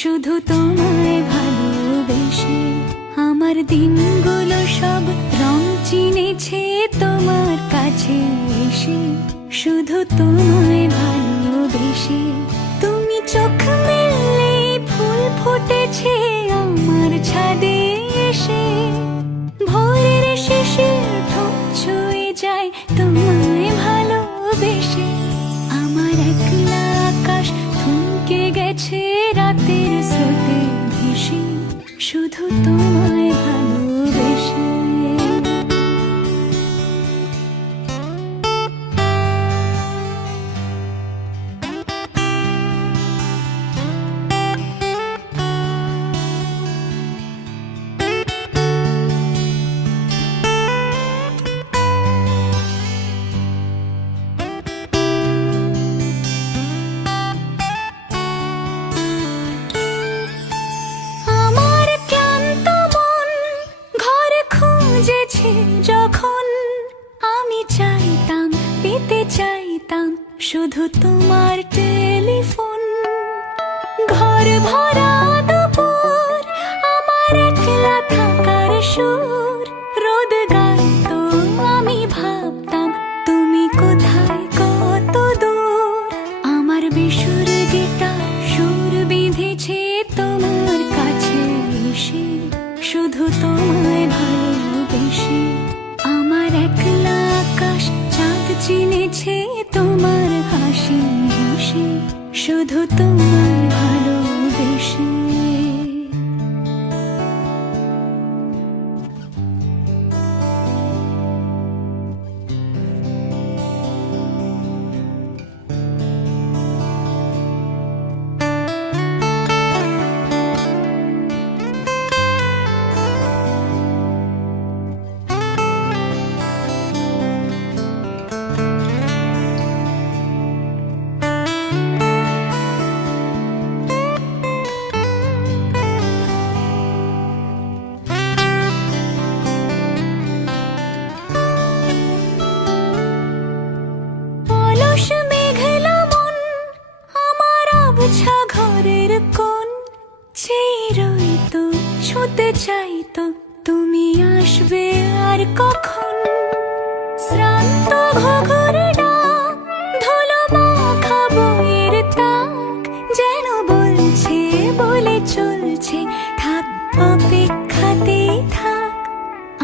শুধু তোমায় ভালোবেসে। আমার দিনগুলো সব রং চিনেছে তোমার কাছে এসে, শুধু তোমায় ভালোবেসে। তুমি চোখ মেললে ফুল ফুটেছে আমার ছাদে এসে, ভোরের শিশির ঠোঁট ছুঁয়ে যায় তোমায় ভালোবেসে। আমার একলা আকাশ থমকে গেছে রাতের স্রোতে ভেসে, শুধু তোমায় ভালোবেসে। যখন আমি চাইতাম, পেতে চাইতাম শুধু তোমার টেলিফোন। ঘর ভরা দুপুর, আমার একলা থাকার সুর, রোদ গাইতো আমি ভাবতাম তুমি কোথায় কত দূর। আমার বেসুর গিটার সুর বিঁধেছে তোমার কাছে এসে, শুধু তোমায় ভালোবেসে। আমার একলা আকাশ চাঁদ চিনেছে তোমার হাসি হেসে, শুধু তোমায় ভালোবেসে। ঘরের কোণ চেয়ে রইতো, ছুঁতে চাইতো তুমি আসবে আর কখন। শ্রান্ত ঘুঘুর ডাক, ধুলো মাখা বইয়ের তাক, যেন বলছে বলে চলছে থাক অপেক্ষাতেই থাক।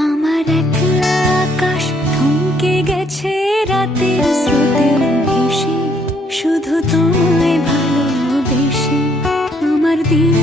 আমার একলা আকাশ থমকে গেছে রাতের স্রোতে ভেসে, শুধু তোমায় ভালোবেসে। আমার দিন